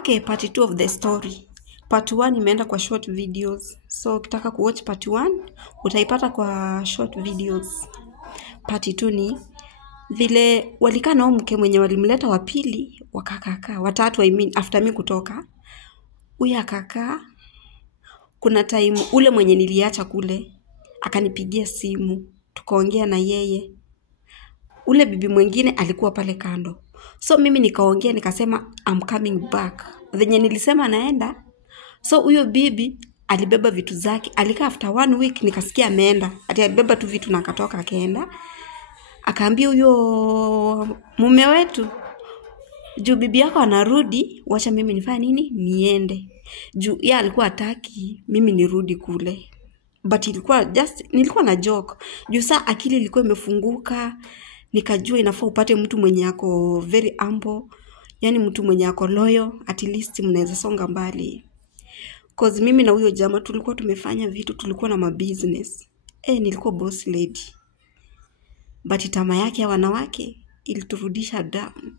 Okay, part 2 of the story. Part 1 imeenda kwa short videos. So ukitaka kuwatch part 1 utaipata kwa short videos. Part 2 ni vile walikaa na mke mwenye walimleta wa pili, wakakaa watatu, after me kutoka. Huyu akakaa. Kuna time ule mwenye niliacha kule akanipigia simu, tukaongea na yeye. Ule bibi mwingine alikuwa pale kando. So mimi nikaongea nikasema I'm coming back. Venye nilisema naenda. So huyo bibi alibeba vitu zake. Alikaa after 1 week nikasikia ameenda. Ati alibeba tu vitu na akatoka akaenda. Akaambia huyo mume wetu, juu bibi yako anarudi, wacha mimi nifanye nini? Niende. Juu yeye alikuwa hataki mimi nirudi kule. But nilikuwa na joke. Juu saa akili ilikuwa imefunguka. Nikajua inafaa upate mtu mwenye ako very humble. Yani mtu mwenye ako loyal. At least mnaweza songa mbali. Cause mimi na huyo jamaa tulikuwa tumefanya vitu, tulikuwa na mabusiness. Nilikuwa boss lady. But tamaa yake ya wanawake iliturudisha down.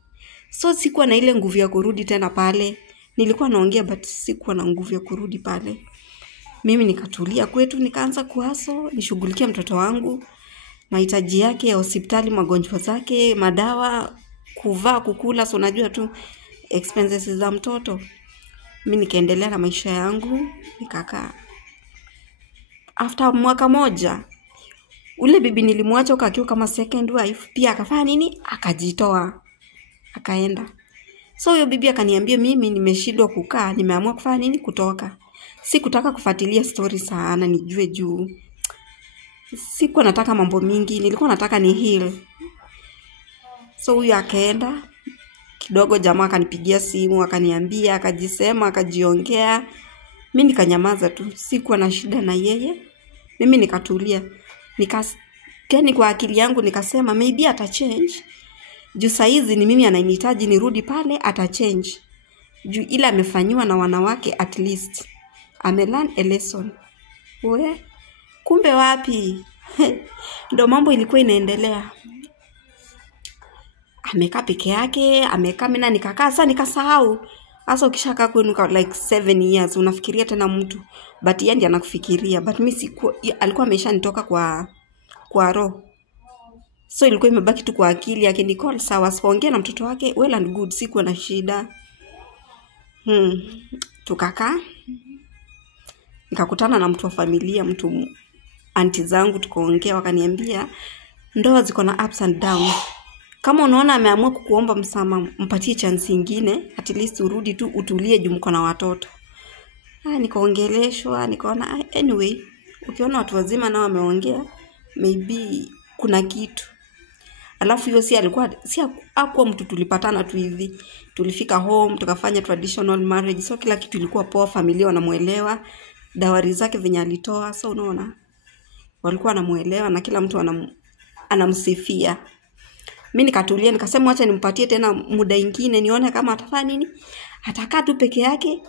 So sikuwa na ile nguvu ya kurudi tena pale. Nilikuwa naongea but sikuwa na nguvu ya kurudi pale. Mimi nikatulia kwetu, nikaanza kuhaso, nishughulikia mtoto wangu, mahitaji yake ya hospitali, magonjwa zake, madawa, kuvaa, kukula, so unajua tu expenses za mtoto. Mimi nikaendelea na maisha yangu, nikakaa. After mwaka moja, ule bibi nilimwacha akiwa kama second wife, pia akafanya nini? Akajitoa. Akaenda. So huyo bibi akaniambia mimi nimeshindwa kukaa, nimeamua kufanya nini? Kutoka. Sikutaka kufuatilia story sana nijue juu. Sikuwa nataka mambo mingi, nilikuwa nataka ni heal. So huyo akaenda. Kidogo jamaa akanipigia simu, akaniambia, akajisema, akajiongea. Mimi nikanyamaza tu, sikuwa na shida na yeye. Mimi nikatulia. Keni kwa akili yangu nikasema maybe atachange. Juu saizi ni mimi ananihitaji nirudi pale, atachange. Juu ila amefanywa na wanawake at least. Amelearn a lesson. Kumbe wapi? Ndio mambo ilikuwa inaendelea. Amekaa peke yake, amekaa mimi na nikakaa, sasa nikasahau. Sasa ukishakaa kwenu like 7 years unafikiria tena mtu, but yeye ndiye anakufikiria, but mimi sikuwa, alikuwa ameshanitoka kwa roho. So ilikuwa imebaki tu kwa akili yake. Nicole sawa, sipoongea na mtoto wake well and good, sikuwa na shida. Tukakaa. Nikakutana na mtu wa familia, mtu aunti zangu, tukaongea, wakaniambia ndoa ziko na ups and downs. Kama unaona ameamua kukuomba msamaha, mpatie chance nyingine, at least urudi tu utulie juu mko na watoto. Nikaongeleshwa, nikaona anyway, ukiona watu wazima nao wameongea, maybe kuna kitu. Alafu hiyo si hakuwa mtu tulipatana tu hivi. Tulifika home, tukafanya traditional marriage. So kila kitu ilikuwa poa, familia wanamuelewa. Dawari zake venye alitoa, so unaona. Walikuwa wanamuelewa na kila mtu anamsifia. Mimi nikatulia, nikasema acha nimpatie tena muda mwingine nione kama atafanya nini. Atakaa tu peke yake